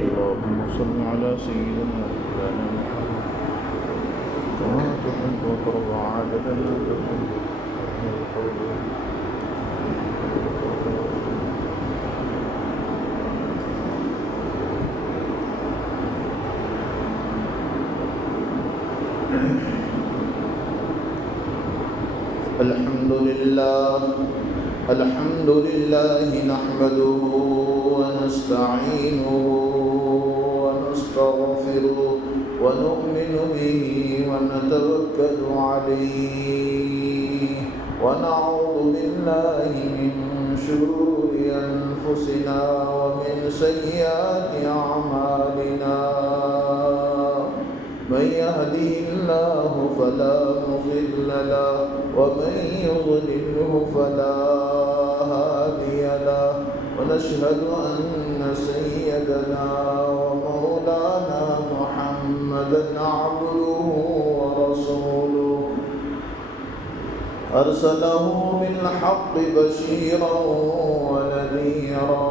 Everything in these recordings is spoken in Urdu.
اللهم صل على سيدنا مولانا محمد كما تحب وترضى عادة ما تكون الحمد لله نحمده ونستعينه ونستغفره ونؤمن به ونتوكل عليه ونعوذ بالله من شرور أنفسنا ومن سيئات أعمالنا من يهدي الله فلا مضل له ومن يضلله فلا هادي له ونشهد أن سيدنا ومولانا محمدا عبده ورسوله أرسله بالحق بشيرا ونذيرا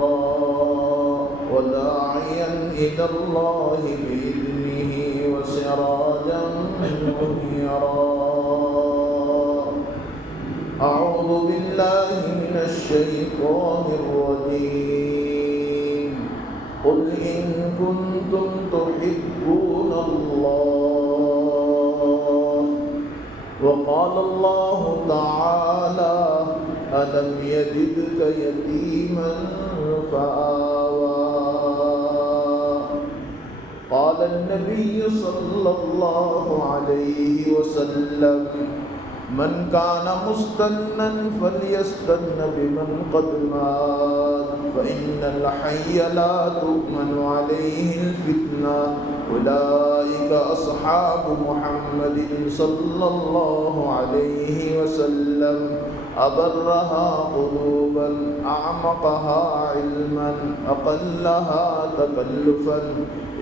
وداعيا إلى الله بإذنه وسراجا منيرا أعوذ بالله من الشيطان الرجيم قل إن كنتم تحبون الله وقال الله تعالى ألم يجدك يتيما فآوى قال النبي صلى الله عليه وسلم من كان مستنا فليستن بمن قد مات فإن الحي لا تؤمن عليه الفتنة أولئك أصحاب محمد صلى الله عليه وسلم أبرها قلوبا أعمقها علما أقلها تكلفا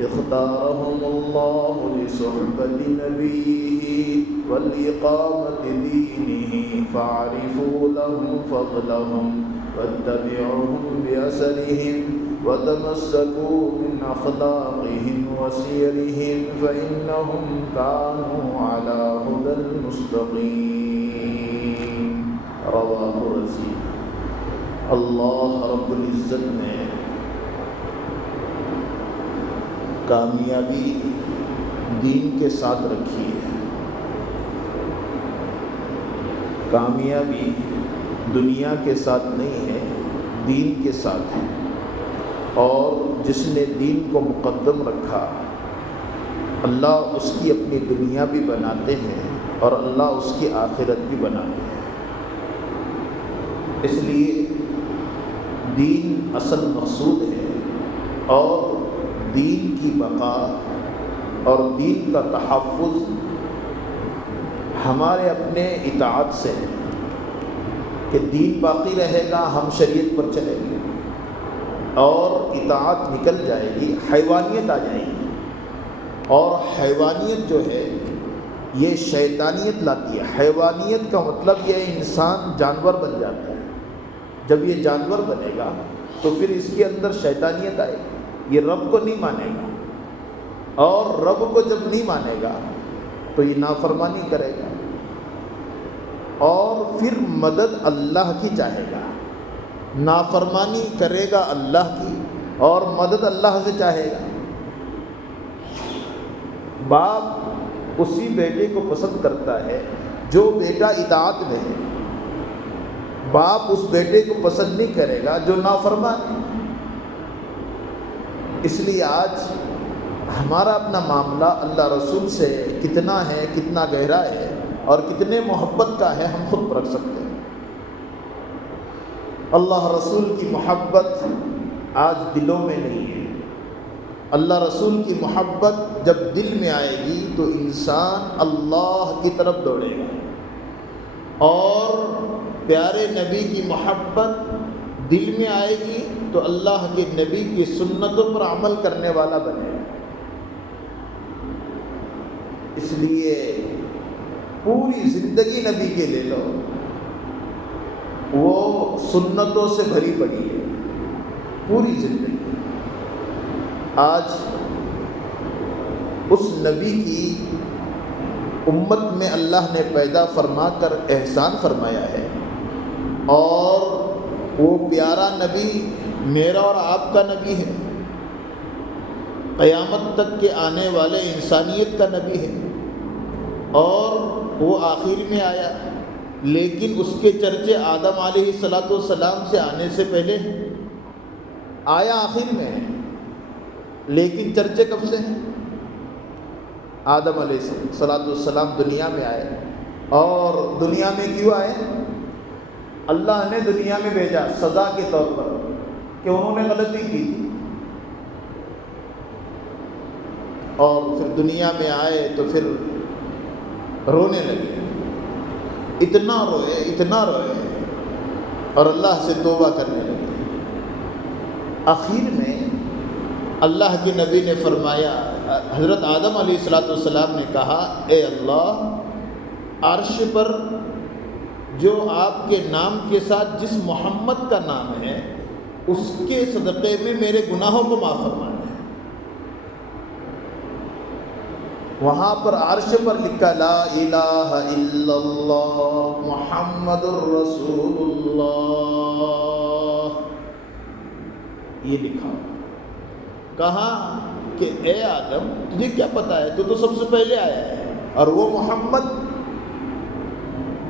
اختارهم الله لصحبة نبيه والإقامة دينه فاعرفوا لهم فضلهم واتبعوهم بأثرهم وتمسكوا من أخلاقهم وسيرهم فإنهم كانوا على هدى المستقيم رواہ رضی اللہ رب العزت نے کامیابی دین کے ساتھ رکھی ہے۔ کامیابی دنیا کے ساتھ نہیں ہے، دین کے ساتھ ہے، اور جس نے دین کو مقدم رکھا اللہ اس کی اپنی دنیا بھی بناتے ہیں اور اللہ اس کی آخرت بھی بناتے ہیں۔ اس لیے دین اصل مقصود ہے، اور دین کی بقا اور دین کا تحفظ ہمارے اپنے اطاعت سے ہے کہ دین باقی رہے گا، ہم شریعت پر چلیں گے، اور اطاعت نکل جائے گی، حیوانیت آ جائے گی، اور حیوانیت جو ہے یہ شیطانیت لاتی ہے۔ حیوانیت کا مطلب یہ انسان جانور بن جاتا ہے۔ جب یہ جانور بنے گا تو پھر اس کے اندر شیطانیت آئے گی، یہ رب کو نہیں مانے گا، اور رب کو جب نہیں مانے گا تو یہ نافرمانی کرے گا، اور پھر مدد اللہ کی چاہے گا۔ نافرمانی کرے گا اللہ کی اور مدد اللہ سے چاہے گا۔ باپ اسی بیٹے کو پسند کرتا ہے جو بیٹا اطاعت میں ہے، باپ اس بیٹے کو پسند نہیں کرے گا جو نافرمان ہے۔ اس لیے آج ہمارا اپنا معاملہ اللہ رسول سے کتنا ہے، کتنا گہرا ہے اور کتنے محبت کا ہے، ہم خود پرکھ سکتے ہیں۔ اللہ رسول کی محبت آج دلوں میں نہیں ہے۔ اللہ رسول کی محبت جب دل میں آئے گی تو انسان اللہ کی طرف دوڑے گا، اور پیارے نبی کی محبت دل میں آئے گی تو اللہ کے نبی کی سنتوں پر عمل کرنے والا بنے گا۔ اس لیے پوری زندگی نبی کے لے لو، وہ سنتوں سے بھری پڑی ہے پوری زندگی۔ آج اس نبی کی امت میں اللہ نے پیدا فرما کر احسان فرمایا ہے، اور وہ پیارا نبی میرا اور آپ کا نبی ہے، قیامت تک کے آنے والے انسانیت کا نبی ہے، اور وہ آخر میں آیا، لیکن اس کے چرچے آدم علیہ السلام سے آنے سے پہلے آیا آخر میں ہے، لیکن چرچے کب سے ہیں؟ آدم علیہ السلام دنیا میں آئے، اور دنیا میں کیوں آئے؟ اللہ نے دنیا میں بھیجا سزا کے طور پر کہ انہوں نے غلطی کی تھی، اور پھر دنیا میں آئے تو پھر رونے لگے، اتنا روئے اور اللہ سے توبہ کرنے لگے۔ آخر میں اللہ کے نبی نے فرمایا، حضرت آدم علیہ السلام نے کہا، اے اللہ، عرش پر جو آپ کے نام کے ساتھ جس محمد کا نام ہے اس کے صدقے میں میرے گناہوں کو معاف فرمانا ہے۔ وہاں پر عرش پر لکھا لا الہ الا اللہ محمد الرسول اللہ، یہ لکھا۔ کہا کہ اے آدم، تجھے کیا پتا ہے، تو سب سے پہلے آیا ہے، اور وہ محمد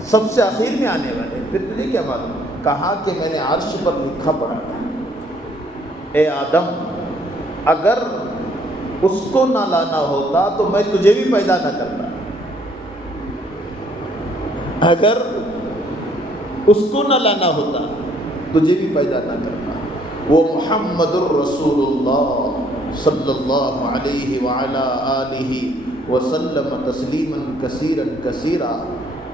سب سے آخر میں آنے والے، پھر تجھے کیا معلوم؟ کہا کہ میں نے عرش پر لکھا پڑھا تھا، اے آدم، اگر اس کو نہ لانا ہوتا تو میں تجھے بھی پیدا نہ کرتا، اگر اس کو نہ لانا ہوتا تجھے بھی پیدا نہ کرتا۔ وہ محمد الرسول اللہ صلی اللہ علیہ وعلا آلہ وسلم تسلیما کثیرا کثیرا۔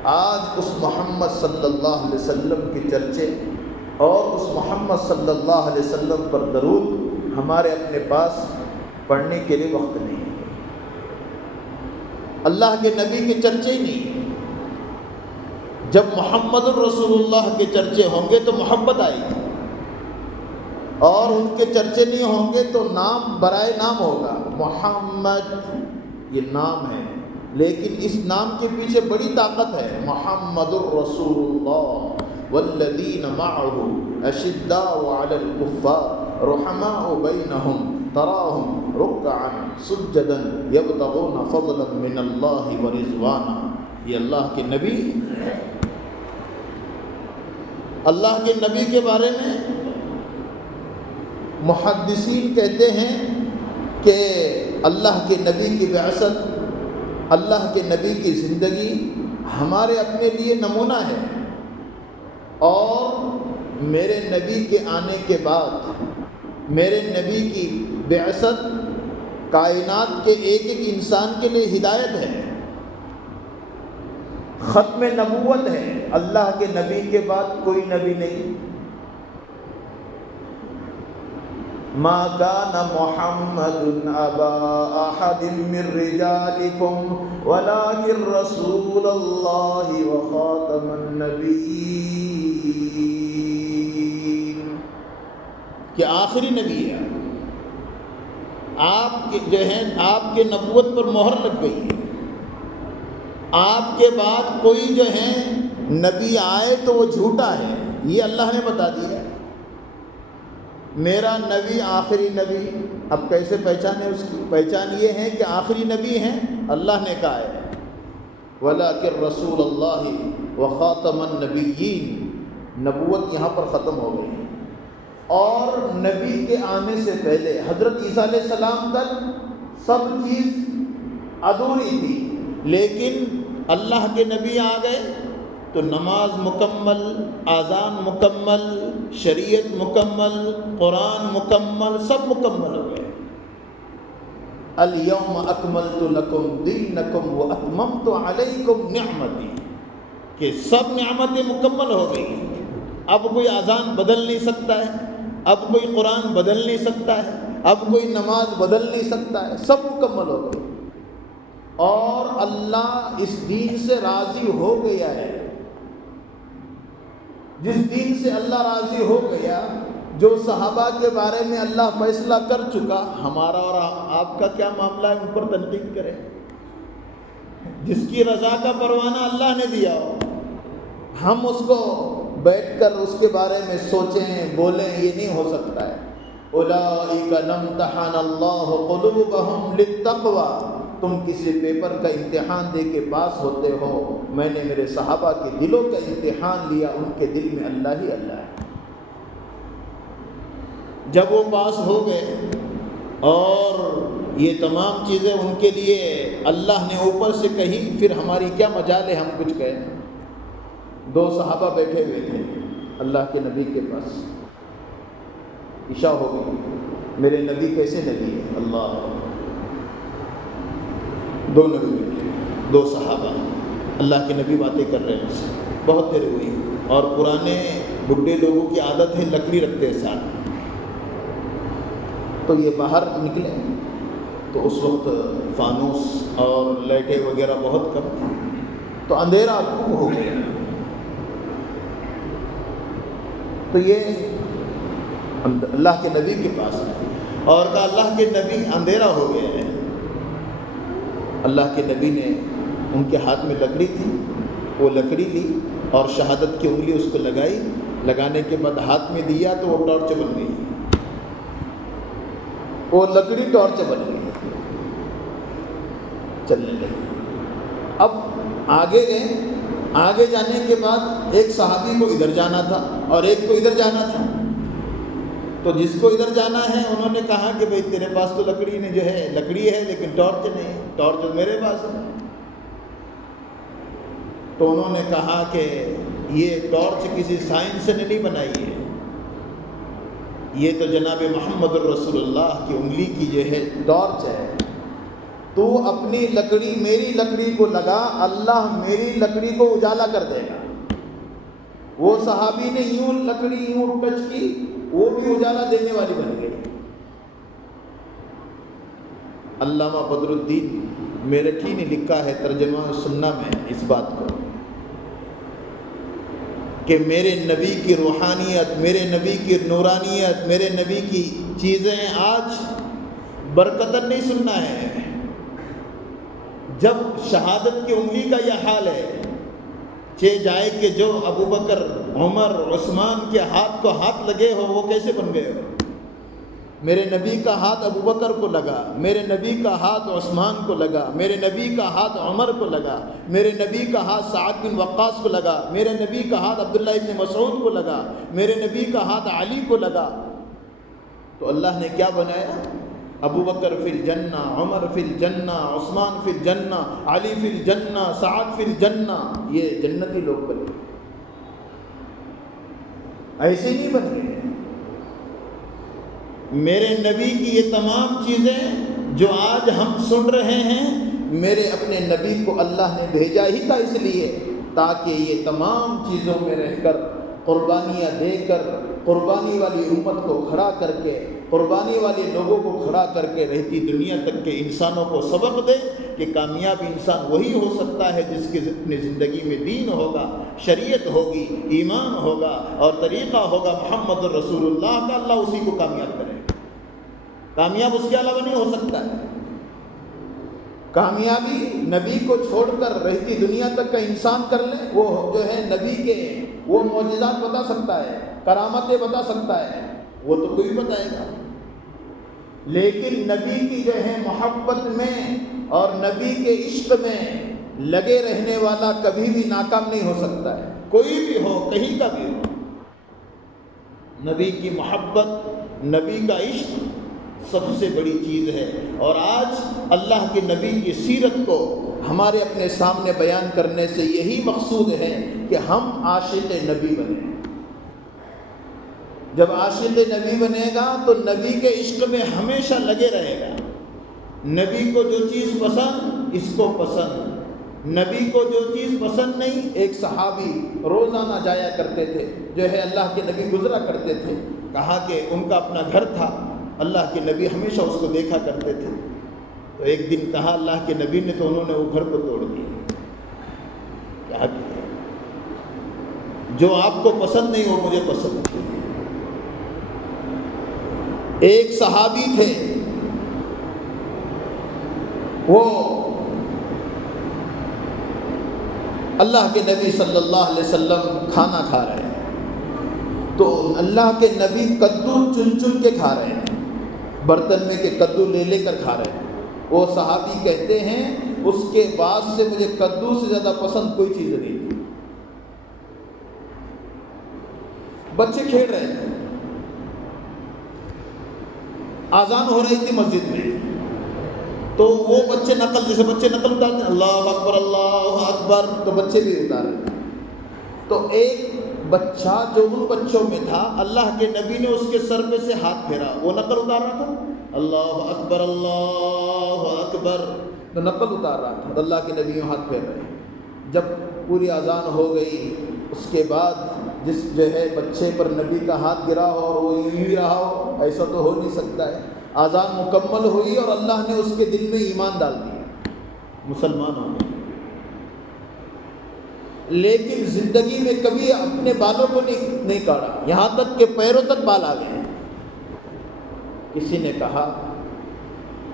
آج اس محمد صلی اللہ علیہ وسلم کے چرچے اور اس محمد صلی اللہ علیہ وسلم پر درود ہمارے اپنے پاس پڑھنے کے لیے وقت نہیں ہے۔ اللہ کے نبی کے چرچے ہی نہیں۔ جب محمد الرسول اللہ کے چرچے ہوں گے تو محبت آئے گی، اور ان کے چرچے نہیں ہوں گے تو نام برائے نام ہوگا۔ محمد یہ نام ہے، لیکن اس نام کے پیچھے بڑی طاقت ہے۔ محمد الرسول اللہ والذین معه اشداء علی الکفار رحماء بینہم تراہم رکعا سجدا یبتغون فضلا من اللہ ورضوانا۔ یہ اللہ کے نبی، اللہ کے نبی کے بارے میں محدثین کہتے ہیں کہ اللہ کے نبی کی بعثت، اللہ کے نبی کی زندگی ہمارے اپنے لیے نمونہ ہے، اور میرے نبی کے آنے کے بعد میرے نبی کی بعثت کائنات کے ایک ایک انسان کے لیے ہدایت ہے، ختم نبوت ہے۔ اللہ کے نبی کے بعد کوئی نبی نہیں۔ ما كان محمد ابا احد من رجالكم ولكن رسول الله وخاتم النبيين، کہ آخری نبی ہے، آپ کے جو ہے آپ کے نبوت پر مہر لگ گئی ہے، آپ کے بعد کوئی جو ہے نبی آئے تو وہ جھوٹا ہے، یہ اللہ نے بتا دیا۔ میرا نبی آخری نبی، اب کیسے پہچان ہے؟ اس کی پہچان یہ ہے کہ آخری نبی ہیں، اللہ نے کہا ہے وَلَٰكِن رَّسُولَ اللَّهِ وَخَاتَمَ النَّبِيِّينَ، نبوت یہاں پر ختم ہو گئی، اور نبی کے آنے سے پہلے حضرت عیسیٰ علیہ السلام تک سب چیز ادھوری تھی، لیکن اللہ کے نبی آ گئے تو نماز مکمل، اذان مکمل، شریعت مکمل، قرآن مکمل، سب مکمل ہو گئے۔ الیوم اکملت لکم دینکم واتممت علیکم نعمتی، کہ سب نعمتیں مکمل ہو گئی۔ اب کوئی اذان بدل نہیں سکتا ہے، اب کوئی قرآن بدل نہیں سکتا ہے، اب کوئی نماز بدل نہیں سکتا ہے، سب مکمل ہو گئی، اور اللہ اس دین سے راضی ہو گیا ہے۔ جس دین سے اللہ راضی ہو گیا جو صحابہ کے بارے میں اللہ فیصلہ کر چکا، ہمارا اور آپ کا کیا معاملہ ہے ان پر تنقید کریں؟ جس کی رضا کا پروانہ اللہ نے دیا ہو، ہم اس کو بیٹھ کر اس کے بارے میں سوچیں بولیں، یہ نہیں ہو سکتا ہے۔ اولئک امتحن اللہ قلوبہم للتقوی، تم کسی پیپر کا امتحان دے کے پاس ہوتے ہو، میں نے میرے صحابہ کے دلوں کا امتحان لیا، ان کے دل میں اللہ ہی اللہ ہے۔ جب وہ پاس ہو گئے اور یہ تمام چیزیں ان کے لیے اللہ نے اوپر سے کہی، پھر ہماری کیا مجال ہے ہم کچھ کہیں۔ دو صحابہ بیٹھے ہوئے تھے اللہ کے نبی کے پاس، عشاء ہو گئی، میرے نبی کیسے نبی ہے اللہ، دو نبی بیٹھے، دو صحابہ، اللہ کے نبی باتیں کر رہے ہیں، بہت دیر ہوئی، اور پرانے بڈھے لوگوں کی عادت ہے لکڑی رکھتے ہیں ساتھ، تو یہ باہر نکلے تو اس وقت فانوس اور لائٹیں وغیرہ بہت کم تھی، تو اندھیرا خوب ہو گیا۔ تو یہ اللہ کے نبی کے پاس ہے اور کہا اللہ کے نبی اندھیرا ہو گیا ہے۔ اللہ کے نبی نے ان کے ہاتھ میں لکڑی تھی، وہ لکڑی لی اور شہادت کی انگلی اس کو لگائی، لگانے کے بعد ہاتھ میں دیا تو وہ ٹارچ بن گئی، وہ لکڑی ٹارچ بن گئی، چلنے لگی۔ اب آگے گئے، آگے جانے کے بعد ایک صحابی کو ادھر جانا تھا اور ایک کو ادھر جانا تھا، تو جس کو ادھر جانا ہے انہوں نے کہا کہ بھئی تیرے پاس تو لکڑی نے جو ہے لکڑی ہے لیکن ٹارچ نہیں، ٹارچ میرے پاس ہے۔ تو انہوں نے کہا کہ یہ ٹارچ کسی سائنس نے نہیں بنائی ہے، یہ تو جناب محمد الرسول اللہ کی انگلی کی جو ہے ٹارچ ہے، تو اپنی لکڑی میری لکڑی کو لگا، اللہ میری لکڑی کو اجالا کر دے گا۔ وہ صحابی نے یوں لکڑی یوں ٹچ کی، وہ بھی اجالا دینے والی بن گئی۔ علامہ بدر الدین میرٹھی نے لکھا ہے ترجمہ سنہ میں اس بات کو کہ میرے نبی کی روحانیت، میرے نبی کی نورانیت، میرے نبی کی چیزیں آج برکتن نہیں سننا ہے۔ جب شہادت کی انگلی کا یہ حال ہے، چہ جائے کہ جو ابو بکر، عمر، عثمان کے ہاتھ کو ہاتھ لگے ہو وہ کیسے بن گئے ہو؟ میرے نبی کا ہاتھ ابو بکر کو لگا، میرے نبی کا ہاتھ عثمان کو لگا، میرے نبی کا ہاتھ عمر کو لگا، میرے نبی کا ہاتھ سعد بن وقاص کو لگا، میرے نبی کا ہاتھ عبداللہ ابن مسعود کو لگا، میرے نبی کا ہاتھ علی کو لگا۔ تو اللہ نے کیا بنایا؟ ابو بکر فی الجنہ، عمر فی الجنہ، عثمان فی الجنہ، علی فی الجنہ، سعد فی الجنہ، یہ جنتی لوگ بنے، ایسے نہیں بن گئے۔ میرے نبی کی یہ تمام چیزیں جو آج ہم سن رہے ہیں، میرے اپنے نبی کو اللہ نے بھیجا ہی تھا اس لیے تاکہ یہ تمام چیزوں میں رہ کر، قربانیاں دے کر، قربانی والی امت کو کھڑا کر کے، قربانی والے لوگوں کو کھڑا کر کے رہتی دنیا تک کے انسانوں کو سبق دے کہ کامیاب انسان وہی ہو سکتا ہے جس کی اپنی زندگی میں دین ہوگا، شریعت ہوگی، ایمان ہوگا اور طریقہ ہوگا محمد الرسول اللہ کا، اللہ اسی کو کامیاب کرے۔ کامیاب اس کے علاوہ نہیں ہو سکتا ہے۔ کامیابی نبی کو چھوڑ کر رہتی دنیا تک کا انسان کر لے، وہ جو ہے نبی کے وہ معجزات بتا سکتا ہے، کرامتیں بتا سکتا ہے، وہ تو کوئی بتائے گا، لیکن نبی کی جو ہے محبت میں اور نبی کے عشق میں لگے رہنے والا کبھی بھی ناکام نہیں ہو سکتا ہے، کوئی بھی ہو، کہیں کا بھی ہو۔ نبی کی محبت، نبی کا عشق سب سے بڑی چیز ہے، اور آج اللہ کے نبی کی سیرت کو ہمارے اپنے سامنے بیان کرنے سے یہی مقصود ہے کہ ہم عاشق نبی بنیں۔ جب عاشق نبی بنے گا تو نبی کے عشق میں ہمیشہ لگے رہے گا۔ نبی کو جو چیز پسند اس کو پسند، نبی کو جو چیز پسند نہیں۔ ایک صحابی روزانہ جایا کرتے تھے، جو ہے اللہ کے نبی گزرا کرتے تھے، کہا کہ ان کا اپنا گھر تھا، اللہ کے نبی ہمیشہ اس کو دیکھا کرتے تھے، تو ایک دن کہا اللہ کے نبی نے تو انہوں نے وہ گھر کو توڑ دیا۔ کیا جو آپ کو پسند نہیں وہ مجھے پسند ہے۔ ایک صحابی تھے، وہ اللہ کے نبی صلی اللہ علیہ وسلم کھانا کھا رہے ہیں، تو اللہ کے نبی کدو چن چن کے کھا رہے ہیں، برتن میں کہ کدو لے لے کر کھا رہے ہیں۔ وہ صحابی کہتے ہیں اس کے بعد سے مجھے کدو سے زیادہ پسند کوئی چیز نہیں تھی۔ بچے کھیل رہے تھے، اذان ہو رہی تھی مسجد میں، تو وہ بچے نقل، جیسے بچے نقل اتارتے ہیں اللہ اکبر اللہ اکبر، تو بچے بھی اتار رہے تھے۔ تو ایک بچہ جو ان بچوں میں تھا، اللہ کے نبی نے اس کے سر پہ سے ہاتھ پھیرا، وہ نقل اتار رہا تھا اللہ اکبر اللہ اکبر، تو نقل اتار رہا تھا، اللہ کے نبی ہاتھ پھیر رہے ہیں۔ جب پوری اذان ہو گئی، اس کے بعد جس جو ہے بچے پر نبی کا ہاتھ گرا ہو اور وہ یوں ہی رہا ہو، ایسا تو ہو نہیں سکتا ہے۔ اذان مکمل ہوئی اور اللہ نے اس کے دل میں ایمان ڈال دیا، مسلمان ہو گئے۔ لیکن زندگی میں کبھی اپنے بالوں کو نہیں کاٹا، یہاں تک کہ پیروں تک بال آ گئے۔ کسی نے کہا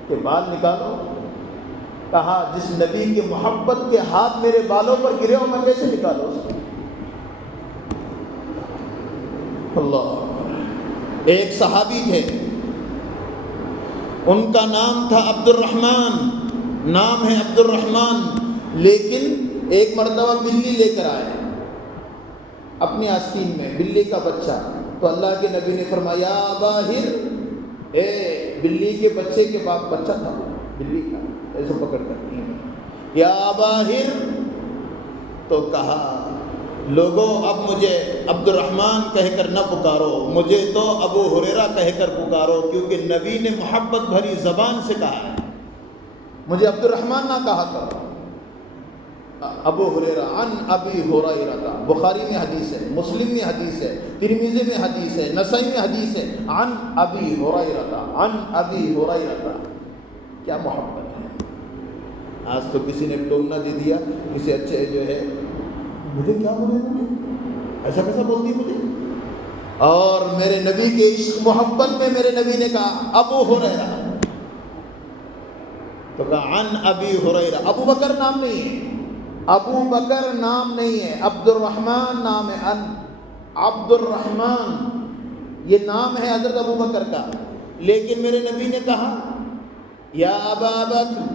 کہ بال نکالو، کہا جس نبی کی محبت کے ہاتھ میرے بالوں پر گرے ہو میں کیسے نکالوں اس کو؟ اللہ۔ ایک صحابی تھے، ان کا نام تھا عبد الرحمن، نام ہے عبد الرحمن، لیکن ایک مرتبہ بلی لے کر آئے اپنی آستین میں، بلی کا بچہ، تو اللہ کے نبی نے فرمایا یا باہر، اے بلی کے بچے کے باپ، بچہ تھا بلی کا، ایسے پکڑ کر یا باہر، تو کہا لوگوں اب مجھے عبد الرحمن کہہ کر نہ پکارو، مجھے تو ابو ہریرہ کہہ کر پکارو، کیونکہ نبی نے محبت بھری زبان سے کہا ہے، مجھے عبد الرحمن نہ کہا کرو۔ ابو ہریرہ عن ابی ہریرہ، بخاری میں حدیث ہے، مسلم میں حدیث ہے، ترمذی میں حدیث ہے، نسائی میں حدیث ہے، عن ابی ہریرہ، عن ابی ہریرہ۔ کیا محبت ہے! آج تو کسی نے ٹونا دے دیا، کسی اچھے جو ہے مجھے کیا بولے گا، ایسا کیسا بولتی مجھے، اور میرے نبی کے عشق محبت میں میرے نبی نے کہا ابو ہریرہ، تو کہا عن ابی ہریرہ۔ ابو بکر نام نہیں ہے، ابو بکر نام نہیں ہے، عبد الرحمن نام ہے، ان عبد الرحمن یہ نام ہے حضرت ابو بکر کا، لیکن میرے نبی نے کہا یا ابا بکر،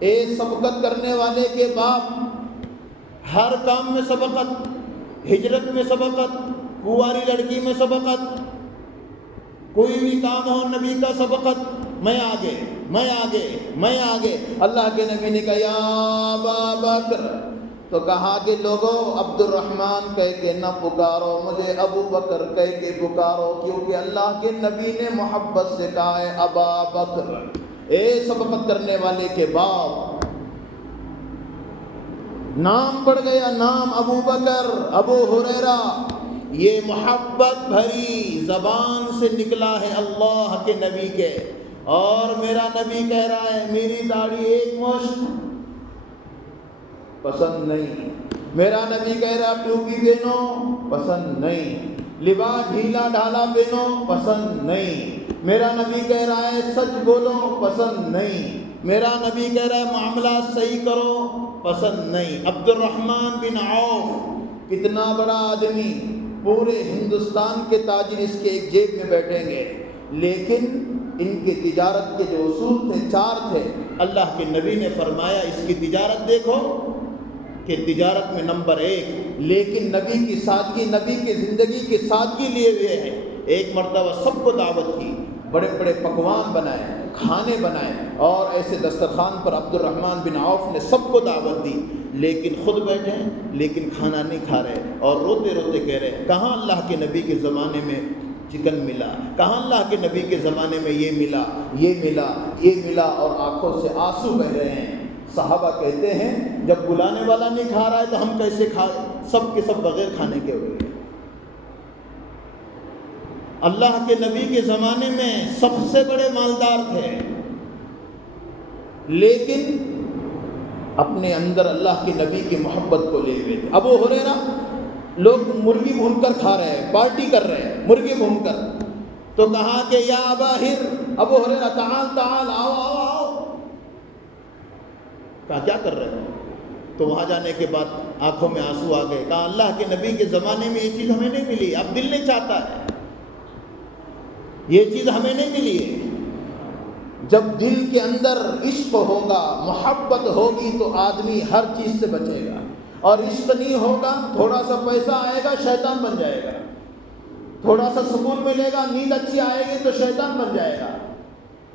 اے سبقت کرنے والے کے باپ، ہر کام میں سبقت، ہجرت میں سبقت، کنواری لڑکی میں سبقت، کوئی بھی کام ہو نبی کا سبقت، میں آگے میں آگے میں آگے۔ اللہ کے نبی نے کہا یا ابا بکر، تو کہا کہ لوگوں عبد الرحمن کہہ کے نہ پکارو، مجھے ابو بکر کہہ کے پکارو، کیونکہ اللہ کے نبی نے محبت سے کہا ہے ابا بکر، اے سبقت کرنے والے کے باپ۔ نام پڑ گیا، نام ابو بکر، ابو ہریرہ، یہ محبت بھری زبان سے نکلا ہے اللہ کے نبی کے، اور میرا نبی کہہ رہا ہے میری داڑھی ایک مشت پسند نہیں، میرا نبی کہہ رہا ٹوپی پہنو پسند نہیں، لباس ڈھیلا ڈھالا پہنو پسند نہیں، میرا نبی کہہ رہا ہے سچ بولو پسند نہیں، میرا نبی کہہ رہا ہے معاملات صحیح کرو پسند نہیں۔ عبد الرحمن بن عوف کتنا بڑا آدمی، پورے ہندوستان کے تاجر اس کے ایک جیب میں بیٹھیں گے، لیکن ان کی تجارت کے جو اصول تھے 4 تھے، اللہ کے نبی نے فرمایا اس کی تجارت دیکھو کہ تجارت میں نمبر 1، لیکن نبی کی سادگی، نبی کی زندگی کی سادگی لیے ہوئے ہیں۔ ایک مرتبہ سب کو دعوت کی، بڑے بڑے پکوان بنائے، کھانے بنائے، اور ایسے دسترخوان پر عبد الرحمن بن عوف نے سب کو دعوت دی، لیکن خود بیٹھے لیکن کھانا نہیں کھا رہے، اور روتے روتے کہہ رہے کہاں اللہ کے نبی کے زمانے میں چکن ملا، کہاں اللہ کے نبی کے زمانے میں یہ ملا یہ ملا یہ ملا، اور آنکھوں سے آنسو بہ رہے ہیں۔ صحابہ کہتے ہیں جب بلانے والا نہیں کھا رہا ہے تو ہم کیسے کھائے، سب کے سب بغیر کھانے کے ہوئے۔ اللہ کے نبی کے زمانے میں سب سے بڑے مالدار تھے، لیکن اپنے اندر اللہ کے نبی کی محبت کو لے ہوئے تھے۔ ابو ہریرہ لوگ مرغی بھون کر کھا رہے ہیں، پارٹی کر رہے ہیں مرغی بھون کر، تو کہا کہ یا ابا ہر، ابو ہریرہ تعال تعال، آؤ آؤ آؤ. کہا کیا کر رہے ہو؟ تو وہاں جانے کے بعد آنکھوں میں آنسو آ گئے. کہا اللہ کے نبی کے زمانے میں یہ چیز ہمیں نہیں ملی، اب دل نہیں چاہتا ہے، یہ چیز ہمیں نہیں ملی ہے. جب دل کے اندر عشق ہوگا، محبت ہوگی تو آدمی ہر چیز سے بچے گا. اور عشق نہیں ہوگا، تھوڑا سا پیسہ آئے گا شیطان بن جائے گا، تھوڑا سا سکون ملے گا، نیند اچھی آئے گی تو شیطان بن جائے گا.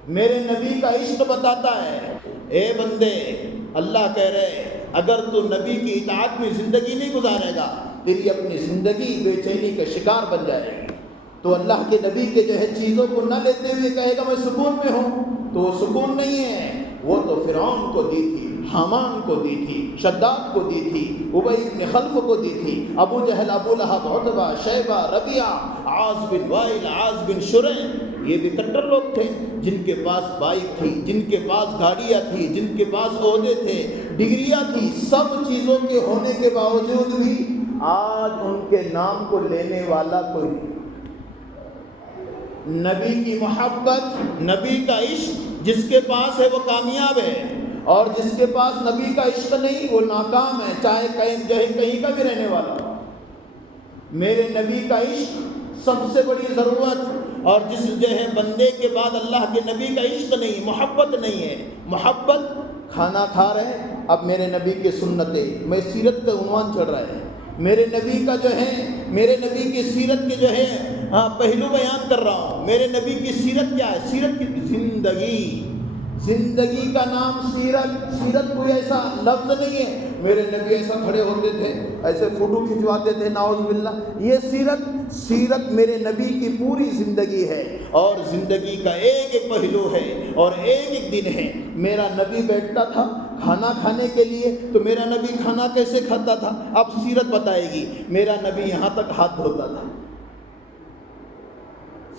میرے نبی کا عشق بتاتا ہے اے بندے، اللہ کہہ رہے اگر تو نبی کی اطاعت میں زندگی نہیں گزارے گا، تیری اپنی زندگی بے چینی کا شکار بن جائے گی. تو اللہ کے نبی کے جو ہے چیزوں کو نہ لیتے ہوئے کہے گا میں سکون میں ہوں، تو وہ سکون نہیں ہے. وہ تو فرعون کو دی تھی، حامان کو دی تھی، شداد کو دی تھی، ابی بن خلف کو دی تھی، ابو جہل، ابو لہب، عتبہ، شیبہ، ربیعہ، عاص بن وائل، عاص بن شریح، یہ بھی کٹر لوگ تھے جن کے پاس بائک تھی، جن کے پاس گاڑیاں تھی، جن کے پاس عہدے تھے، ڈگریاں تھی. سب چیزوں کے ہونے کے باوجود بھی آج ان کے نام کو لینے والا کوئی نہیں. نبی کی محبت، نبی کا عشق جس کے پاس ہے وہ کامیاب ہے، اور جس کے پاس نبی کا عشق نہیں وہ ناکام ہے، چاہے کہیں کا بھی رہنے والا. میرے نبی کا عشق سب سے بڑی ضرورت. اور جس جو ہے بندے کے بعد اللہ کے نبی کا عشق نہیں، محبت نہیں ہے. محبت، کھانا کھا رہے ہیں اب میرے نبی کی سنتیں، میں سیرت کا عنوان چڑھ رہا ہے، میرے نبی کا جو ہے، میرے نبی کی سیرت کے جو ہے پہلو بیان کر رہا ہوں. میرے نبی کی سیرت کیا ہے؟ سیرت کی زندگی، زندگی کا نام سیرت. سیرت کوئی ایسا لفظ نہیں ہے. میرے نبی ایسا کھڑے ہوتے تھے، ایسے فوٹو کھنچواتے تھے، نعوذ باللہ. یہ سیرت میرے نبی کی پوری زندگی ہے، اور زندگی کا ایک ایک پہلو ہے اور ایک ایک دن ہے. میرا نبی بیٹھتا تھا کھانا کھانے کے لیے، تو میرا نبی کھانا کیسے کھاتا تھا اب سیرت بتائے گی. میرا نبی یہاں تک ہاتھ دھوتا تھا.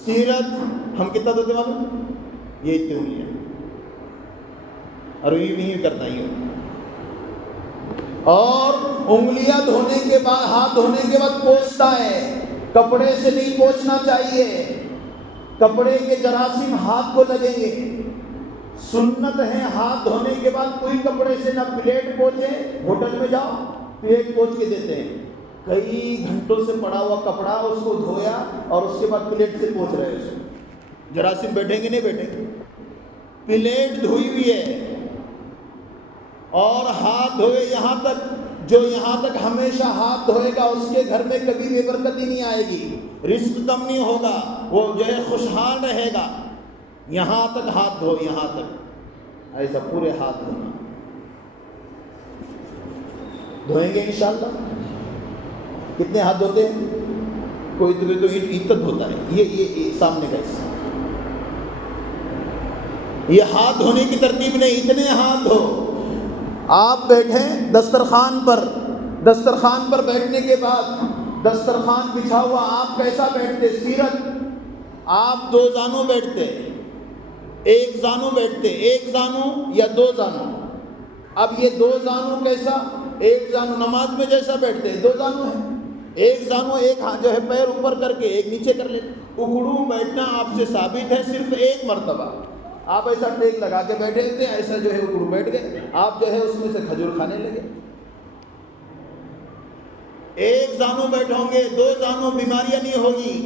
سیرت ہم کتنا دھوتے معلوم؟ یہ اتنے انگلیاں، اور یہ کرتا ہی ہوں. اور انگلیاں دھونے کے بعد، ہاتھ دھونے کے بعد پوچھتا ہے. کپڑے سے نہیں پوچھنا چاہیے، کپڑے کے جراثیم ہاتھ کو لگیں گے. سنت ہے ہاتھ دھونے کے بعد کوئی کپڑے سے نہ پلیٹ پوچھے. ہوٹل میں جاؤ پلیٹ پوچھ کے دیتے ہیں، کئی گھنٹوں سے پڑا ہوا کپڑا اس کو دھویا اور اس کے بعد پلیٹ سے پوچھ رہے ہیں. جراثیم بیٹھیں گے نہیں بیٹھیں گے؟ پلیٹ دھوئی ہوئی ہے اور ہاتھ دھوئے. یہاں تک جو یہاں تک ہمیشہ ہاتھ دھوئے گا اس کے گھر میں کبھی بے برکتی نہیں آئے گی، رزق کم نہیں ہوگا، وہ جو ہے خوشحال رہے گا. یہاں تک ہاتھ دھو، یہاں تک ایسا پورے ہاتھ دھونا. دھوئیں گے انشاءاللہ. کتنے ہاتھ دھوتے ہیں؟ کوئی تو عزت دھوتا ہے. یہ سامنے کا حصہ، یہ ہاتھ دھونے کی ترتیب نہیں. اتنے ہاتھ دھو. آپ بیٹھیں دسترخوان پر بیٹھنے کے بعد دسترخوان بچھا ہوا، آپ کیسا بیٹھتے؟ سیرت. آپ دو زانوں بیٹھتے، ایک زانوں بیٹھتے، ایک زانوں یا دو زانوں. اب یہ دو زانوں کیسا؟ ایک زانوں نماز میں جیسا بیٹھتے ہیں، دو زانوں ہیں. ایک زانوں ایک جو ہے پیر اوپر کر کے ایک نیچے کر لیتے. اکڑوں بیٹھنا آپ سے ثابت ہے صرف ایک مرتبہ. آپ ایسا ٹیک لگا کے بیٹھے تھے، ایسا جو ہے اکڑوں بیٹھ گئے، آپ جو ہے اس میں سے کھجور کھانے لگے. ایک زانوں بیٹھوں گے، دو زانوں بیماریاں نہیں ہوگی.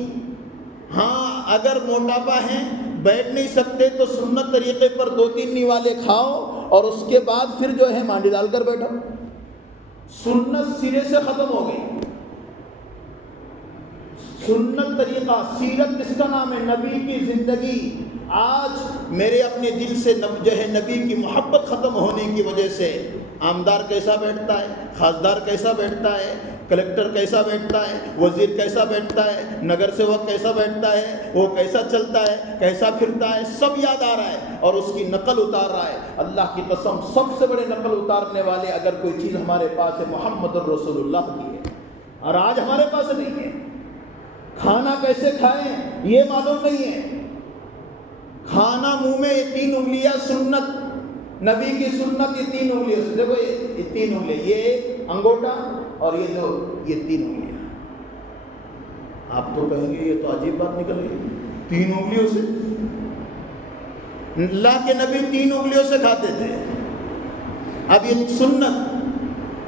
ہاں اگر موٹاپا ہے، بیٹھ نہیں سکتے تو سنت طریقے پر 2-3 نیوالے کھاؤ اور اس کے بعد پھر جو ہے مانڈی ڈال کر بیٹھو. سنت سرے سے ختم ہو گئی. سنت طریقہ، سیرت کس کا نام ہے؟ نبی کی زندگی. آج میرے اپنے دل سے جو ہے نبی کی محبت ختم ہونے کی وجہ سے عامدار کیسا بیٹھتا ہے، خاصدار کیسا بیٹھتا ہے، کلیکٹر کیسا بیٹھتا ہے، وزیر کیسا بیٹھتا ہے، نگر سیوک کیسا بیٹھتا ہے، وہ کیسا چلتا ہے، کیسا پھرتا ہے، سب یاد آ رہا ہے اور اس کی نقل اتار رہا ہے. اللہ کی قسم سب سے بڑے نقل اتارنے والے اگر کوئی چیز ہمارے پاس ہے محمد الرسول اللہ کی ہے، اور آج ہمارے پاس نہیں ہے. کھانا کیسے کھائیں یہ معلوم نہیں ہے. کھانا منہ میں، یہ 3 انگلیاں سنت، نبی کی سنت. یہ 3 انگلیاں سے دیکھو، یہ 3 انگلیاں، یہ انگوٹا اور یہ 3 انگلیاں. آپ تو کہیں گے یہ تو عجیب بات نکل گئی. 3 انگلیوں سے؟ اللہ کے نبی 3 انگلیوں سے کھاتے تھے۔ اب یہ سنت،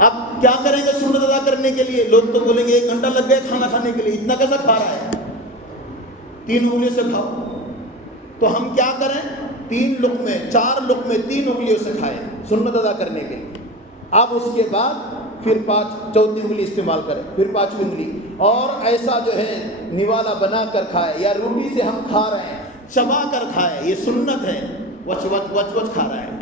اب کیا کریں گے سنت ادا کرنے کے لیے؟ لوگ تو بولیں گے 1 گھنٹہ لگ گیا کھانا کھانے کے لیے، اتنا کیسا کھا رہا ہے؟ 3 انگلیوں سے کھاؤ۔ تو ہم کیا کریں؟ 3 لقمے 4 لقمے 3 انگلیوں سے کھائیں سنت ادا کرنے کے لیے۔ اب اس کے بعد پھر 4تھی انگلی استعمال کریں، پھر 5ویں انگلی، اور ایسا جو ہے نوالا بنا کر کھائے، یا روٹی سے ہم کھا رہے ہیں چبا کر کھائے، یہ سنت ہے۔ وچ وچ وچ وچ کھا رہا ہے۔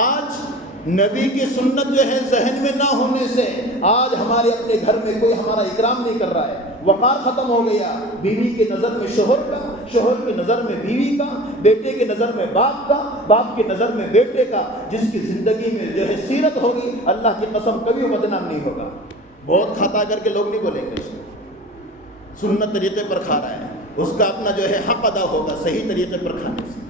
آج نبی کی سنت جو ہے ذہن میں نہ ہونے سے آج ہمارے اپنے گھر میں کوئی ہمارا اکرام نہیں کر رہا ہے، وقار ختم ہو گیا۔ بیوی کے نظر میں شوہر کا، شوہر کی نظر میں بیوی کا، بیٹے کی نظر میں باپ کا، باپ کی نظر میں بیٹے کا۔ جس کی زندگی میں جو ہے سیرت ہوگی، اللہ کی قسم کبھی بدنام نہیں ہوگا۔ بہت کھاتا کر کے لوگ نہیں بولیں گے اس کو، سنت طریقے پر کھا رہا ہے، اس کا اپنا جو ہے حق ادا ہوگا صحیح طریقے پر کھانے سے۔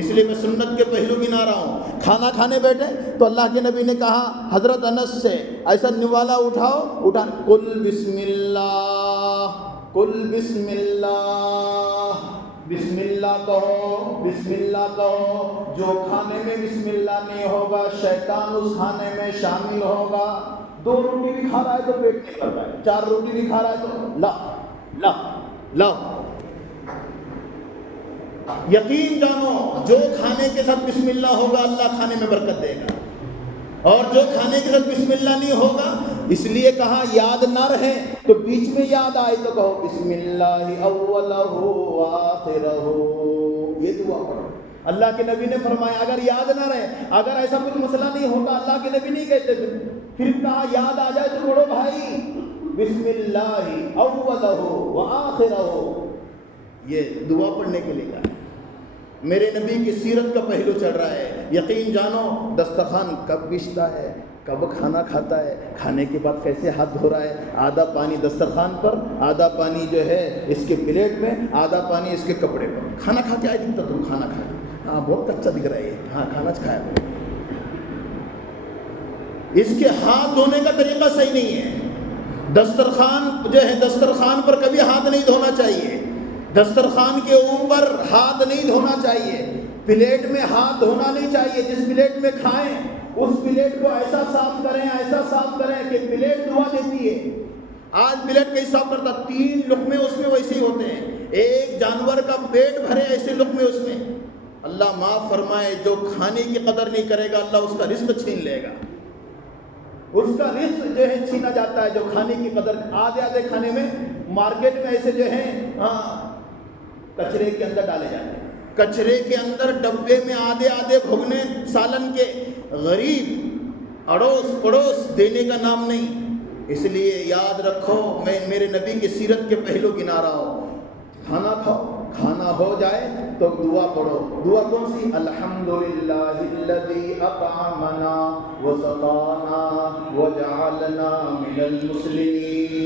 اس لیے میں سنت کے پہلو گنا رہا ہوں۔ کھانا کھانے بیٹھے تو اللہ کے نبی نے کہا حضرت انس سے، ایسا نوالا اٹھاؤ، کل بسم اللہ، کل بسم اللہ، بسم اللہ کہو، بسم اللہ کہو۔ جو کھانے میں بسم اللہ نہیں ہوگا شیطان اس کھانے میں شامل ہوگا۔ 2 روٹی بھی کھا رہا ہے تو پیٹ نہیں بھر رہا ہے، 4 روٹی بھی کھا رہا ہے تو لا۔ یقین جانو جو کھانے کے ساتھ بسم اللہ ہوگا اللہ کھانے میں برکت دے گا، اور جو کھانے کے ساتھ بسم اللہ نہیں ہوگا، اس لیے کہا یاد نہ رہے تو بیچ میں یاد آئے تو کہو بسم اللہ اولہ وآخرہ، یہ دعا پڑھو۔ اللہ کے نبی نے فرمایا اگر یاد نہ رہے، اگر ایسا کچھ مسئلہ نہیں ہوتا اللہ کے نبی نہیں کہتے، پھر کہا یاد آ جائے تو پڑھو بھائی بسم اللہ اولہ وآخرہ، یہ دعا پڑھنے کے لیے کہا ہے۔ میرے نبی کی سیرت کا پہلو چل رہا ہے۔ یقین جانو دسترخوان کب بچھتا ہے، کب کھانا کھاتا ہے، کھانے کے بعد کیسے ہاتھ دھو رہا ہے، آدھا پانی دسترخوان پر، آدھا پانی جو ہے اس کے پلیٹ میں، آدھا پانی اس کے کپڑے پر۔ کھانا کھا کے آئے دکھتا تم کھانا کھا کے، ہاں بہت کچا دکھ رہا ہے، ہاں کھانا کھایا۔ اس کے ہاتھ دھونے کا طریقہ صحیح نہیں ہے۔ دسترخوان جو ہے دسترخوان پر کبھی ہاتھ نہیں دھونا چاہیے، دسترخوان کے اوپر ہاتھ نہیں دھونا چاہیے، پلیٹ میں ہاتھ دھونا نہیں چاہیے۔ جس پلیٹ میں کھائیں اس پلیٹ کو ایسا صاف کریں کہ پلیٹ دعا دیتی ہے۔ آج پلیٹ کئی صاف کرتا، 3 لقمے اس میں ویسے ہی ہوتے ہیں، ایک جانور کا پیٹ بھرے ایسے لقمے اس میں۔ اللہ معاف فرمائے، جو کھانے کی قدر نہیں کرے گا اللہ اس کا رزق چھین لے گا، اس کا رزق جو ہے چھینا جاتا ہے۔ جو کھانے کی قدر، آدھے کھانے میں مارکیٹ میں ایسے جو ہے کچرے کے اندر ڈالے جاتے ہیں، کچرے کے اندر ڈبے میں آدھے بھگنے سالن کے، غریب اڑوس پڑوس دینے کا نام نہیں۔ اس لیے یاد رکھو، میں میرے نبی کی سیرت کے پہلو گنا رہا ہوں۔ کھانا کھاؤ، کھانا ہو جائے تو دعا پڑھو۔ دعا کون سی؟ الحمدللہ الذی اطعمنا وسقانا وجعلنا من المسلمین۔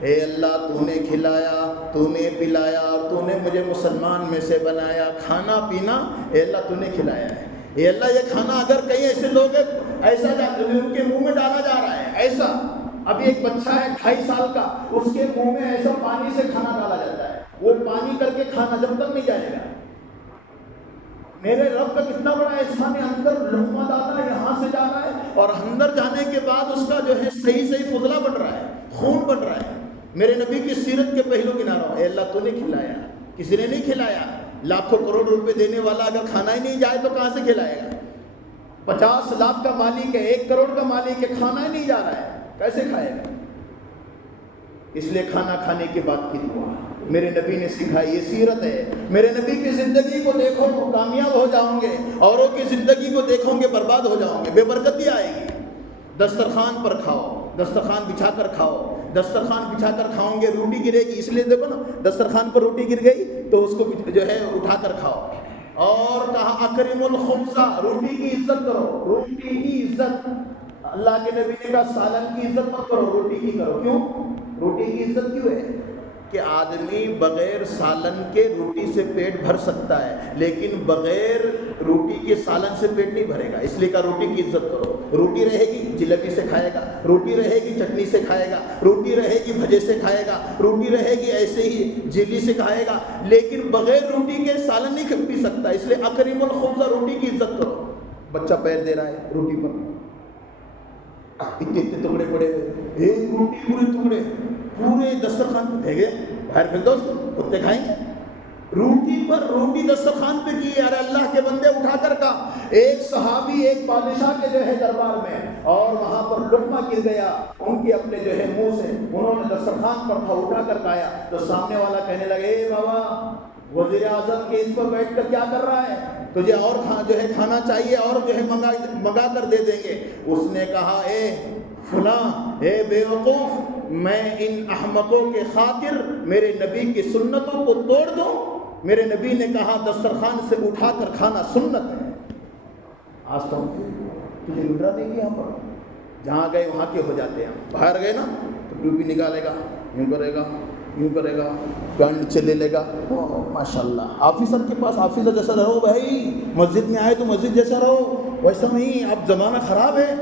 اے اللہ تو نے کھلایا، تو نے پلایا، اور تو نے مجھے مسلمان میں سے بنایا۔ کھانا پینا اے اللہ تو نے کھلایا ہے۔ اے اللہ یہ کھانا اگر کئی ایسے لوگ ہیں ایسا ان کے منہ میں ڈالا جا رہا ہے، ایسا ابھی ایک بچہ ہے 2.5 سال کا، اس کے منہ میں ایسا پانی سے کھانا ڈالا جاتا ہے، وہ پانی کر کے کھانا جب تک نہیں جائے گا۔ میرے رب کا کتنا بڑا احسان ہے، اندر لقمہ ڈالا یہاں سے جا رہا ہے، اور اندر جانے کے بعد اس کا جو ہے صحیح فضلہ بن رہا ہے، خون بن رہا ہے۔ میرے نبی کی سیرت کے پہلو گنا رہا ہوں۔ اے اللہ تو نے کھلایا، کسی نے نہیں کھلایا۔ لاکھوں کروڑ روپے دینے والا اگر کھانا ہی نہیں جائے تو کہاں سے کھلائے گا؟ 50 لاکھ کا مالک ہے، 1 کروڑ کا مالک ہے، کھانا ہی نہیں جا رہا ہے، کیسے کھائے گا؟ اس لیے کھانا کھانے کے بعد کی دعا میرے نبی نے سکھائی، یہ سیرت ہے۔ میرے نبی کی زندگی کو دیکھو کامیاب ہو جاؤ گے، اوروں کی زندگی کو دیکھو گے برباد ہو جاؤ گے، بے برکتی آئے گی۔ دسترخوان پر کھاؤ، دسترخوان بچھا کر کھاؤ، دسترخوان بچھا کر کھاؤں گے روٹی گرے گی، اس لیے دیکھو نا دسترخوان پر روٹی گر گئی تو اس کو جو ہے اٹھا کر کھاؤ۔ اور کہا اکرم الخبز، روٹی کی عزت کرو، روٹی کی عزت۔ اللہ کے نبی نے کہا سالن کی عزت مت کرو، روٹی کی کرو۔ کیوں؟ روٹی کی عزت کیوں ہے؟ کہ آدمی بغیر سالن کے روٹی سے پیٹ بھر سکتا ہے، لیکن بغیر روٹی کے سالن سے پیٹ نہیں بھرے گا۔ اس لیے کہ روٹی کی عزت کرو۔ روٹی رہے گی جلیبی سے کھائے گا، روٹی رہے گی چٹنی سے کھائے گا، روٹی رہے گی بھجے سے کھائے گا، روٹی رہے گی ایسے ہی جیلی سے کھائے گا، لیکن بغیر روٹی کے سالن نہیں پی سکتا۔ اس لیے اکرم الخبز، روٹی کی عزت کرو۔ بچہ پیر دے رہا ہے روٹی پر، اتنے ٹکڑے پڑے ہوئے، ایک روٹی پورے ٹکڑے پورے دسترخوان پہ پھینکے، باہر پھینک دو، کتے کھائیں گے؟ روٹی پر روٹی دسترخوان پہ کی، ارے اللہ کے بندے اٹھا کر کا۔ ایک صحابی ایک بادشاہ کے دربار میں، اور وہاں پر لقمہ گر گیا ان کے اپنے منہ سے، انہوں نے دسترخوان پر تھا اٹھا کر کھایا، تو سامنے والا کہنے لگے، اے بابا وزیر اعظم کے اس پر بیٹھ کر کیا کر رہا ہے؟ تجھے اور کھانا چاہیے، اور منگا کر دے دیں گے۔ اس نے کہا، اے فلاں، اے بے وقوف، میں ان احمقوں کے خاطر میرے نبی کی سنتوں کو توڑ دوں؟ میرے نبی نے کہا دسترخوان سے اٹھا کر کھانا سنت ہے۔ آج تو تجھے مل رہا نہیں یہاں پر، جہاں گئے وہاں کے ہو جاتے ہیں۔ باہر گئے نا تو ٹوپی نکالے گا، یوں کرے گا، یوں کرے گا، پیر نیچے لے لے گا، ماشاء اللہ۔ آفیسر کے پاس آفیسر جیسا رہو بھائی، مسجد میں آئے تو مسجد جیسا رہو، ویسا نہیں۔ اب زمانہ خراب ہے،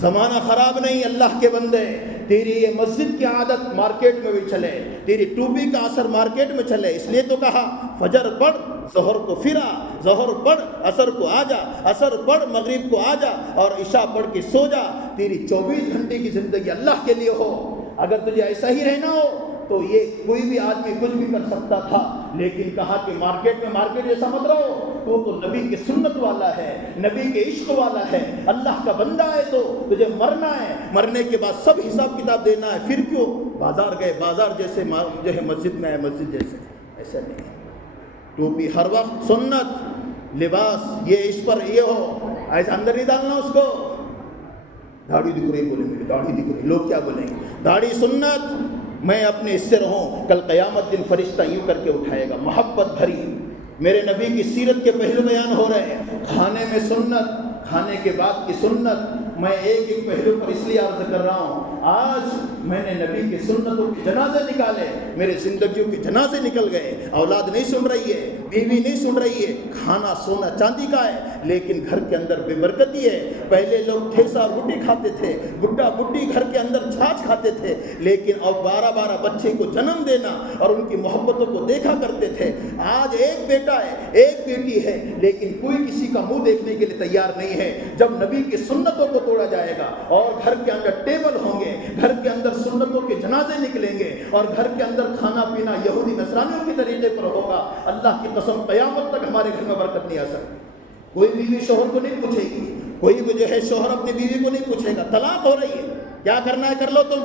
زمانہ خراب نہیں۔ اللہ کے بندے، تیری یہ مسجد کی عادت مارکیٹ میں بھی چلے، تیری ٹوپی کا اثر مارکیٹ میں چلے۔ اس لیے تو کہا فجر پڑھ ظہر کو پھر آ، ظہر پڑھ عصر کو آ جا، عصر پڑھ مغرب کو آ جا، اور عشاء پڑھ کے سو جا۔ تیری 24 گھنٹے کی زندگی اللہ کے لیے ہو۔ اگر تجھے ایسا ہی رہنا ہو تو یہ کوئی بھی آدمی کچھ بھی کر سکتا تھا، لیکن کہا کہ مارکیٹ جیسا مت رہو، تو نبی کی سنت والا ہے، نبی کے عشق والا ہے، اللہ کا بندہ ہے، تو تجھے مرنا ہے، مرنے کے بعد سب حساب کتاب دینا ہے۔ پھر کیوں بازار گئے، بازار جیسے مسجد میں آئے، مسجد جیسے، ایسا نہیں۔ ٹوپی ہر وقت سنت، لباس یہ اس پر یہ ہو، ایسا اندر نہیں ڈالنا اس کو۔ داڑھی دکھ رہی، بولے میری داڑھی دکھ رہی، لوگ کیا بولیں گے؟ داڑھی سنت، میں اپنے اس سے رہوں، کل قیامت دن فرشتہ یوں کر کے اٹھائے گا، محبت بھری۔ میرے نبی کی سیرت کے پہلو بیان ہو رہے ہیں، کھانے میں سنت، کھانے کے بعد کی سنت۔ میں ایک ایک پہلو پر اس لیے عرض کر رہا ہوں، آج میں نے نبی کی سنتوں کے جنازے نکالے، میرے زندگیوں کے جنازے نکل گئے۔ اولاد نہیں سن رہی ہے، بیوی نہیں سن رہی ہے، کھانا سونا چاندی کا ہے، لیکن گھر کے اندر بے برکتی ہے۔ پہلے لوگ ٹھیسا روٹی کھاتے تھے، بڈھا بڈھی گھر کے اندر چھاچھ کھاتے تھے، لیکن اب 12 بچے کو جنم دینا اور ان کی محبتوں کو دیکھا کرتے تھے۔ آج ایک بیٹا ہے، ایک بیٹی ہے، لیکن کوئی کسی کا منہ دیکھنے کے لیے تیار نہیں ہے۔ جب نبی کی سنتوں کو توڑا جائے گا اور گھر کے اندر ٹیبل ہوں گے، گھر کے اندر سنتوں کے جنازے نکلیں گے، اور گھر کے اندر کھانا پینا یہودی نصرانیوں کے طریقے پر ہوگا، اللہ کی قسم قیامت تک ہمارے گھر میں برکت نہیں آ سکتی۔ کوئی بیوی شوہر کو نہیں پوچھے گی، کوئی بھی شوہر اپنی بیوی کو نہیں پوچھے گا، طلاق ہو رہی ہے، کیا کرنا ہے کر لو تم۔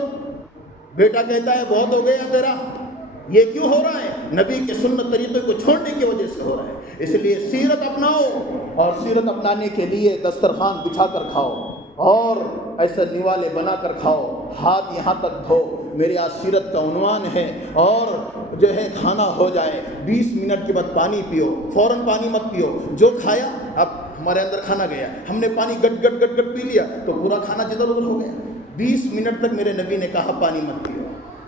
بیٹا کہتا ہے بہت ہو گیا تیرا۔ یہ کیوں ہو رہا ہے؟ نبی کے سنت طریقے کو چھوڑنے کی وجہ سے ہو رہا ہے۔ اس لیے سیرت اپناؤ، اور سیرت اپنانے کے لیے دسترخوان بچھا کر کھاؤ، اور ایسے نوالے بنا کر کھاؤ، ہاتھ یہاں تک دھو۔ میرے آج سیرت کا عنوان ہے، اور کھانا ہو جائے 20 منٹ کے بعد پانی پیو، فوراً پانی مت پیو۔ جو کھایا، اب ہمارے اندر کھانا گیا، ہم نے پانی گٹ گٹ گٹ گٹ پی لیا تو پورا کھانا جدھر ادھر ہو گیا۔ 20 منٹ تک میرے نبی نے کہا پانی مت پیو۔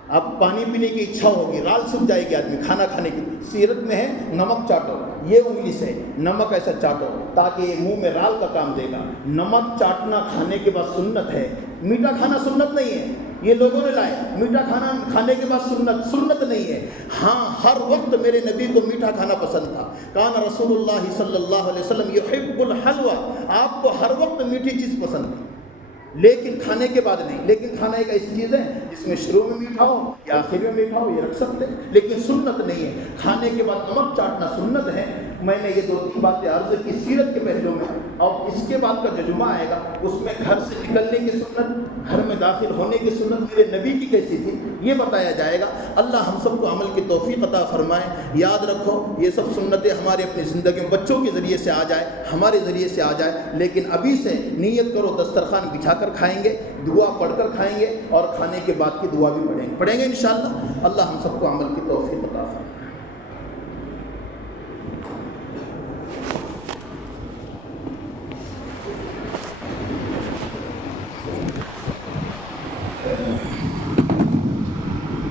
اب پانی پینے کی اچھا ہوگی، رال سوکھ جائے گی آدمی کھانا کھانے کی۔ سیرت میں ہے نمک چاٹو، یہ انگلی سے نمک ایسا چاٹو تاکہ یہ منہ میں رال کا کام دے گا۔ نمک چاٹنا کھانے کے بعد سنت ہے، میٹھا کھانا سنت نہیں ہے۔ یہ لوگوں نے لائے میٹھا کھانا کھانے کے بعد سنت نہیں ہے۔ ہاں، ہر وقت میرے نبی کو میٹھا کھانا پسند تھا۔ کان رسول اللہ صلی اللہ علیہ وسلم یحب الحلوہ، آپ کو ہر وقت میٹھی چیز پسند تھی، لیکن کھانے کے بعد نہیں۔ لیکن کھانا ایک ایسی چیز ہے جس میں شروع میں میٹھا ہو یا آخر میں میٹھا ہو، یہ رکھ سکتے ہیں، لیکن سنت نہیں ہے۔ کھانے کے بعد نمک چاٹنا سنت ہے۔ میں نے یہ 2-3 باتیں عرض کی سیرت کے پہلو میں، اور اس کے بعد کا جو جمعہ آئے گا اس میں گھر سے نکلنے کی سنت، گھر میں داخل ہونے کی سنت میرے نبی کی کیسی تھی یہ بتایا جائے گا۔ اللہ ہم سب کو عمل کی توفیق عطا فرمائے۔ یاد رکھو، یہ سب سنتیں ہمارے اپنی زندگی میں بچوں کے ذریعے سے آ جائے، ہمارے ذریعے سے آ جائے، لیکن ابھی سے نیت کرو دسترخوان بچھا کر کھائیں گے، دعا پڑھ کر کھائیں گے، اور کھانے کے بعد کی دعا بھی پڑھیں گے انشاءاللہ۔ اللہ ہم سب کو عمل کی توفیق عطا فرمائے۔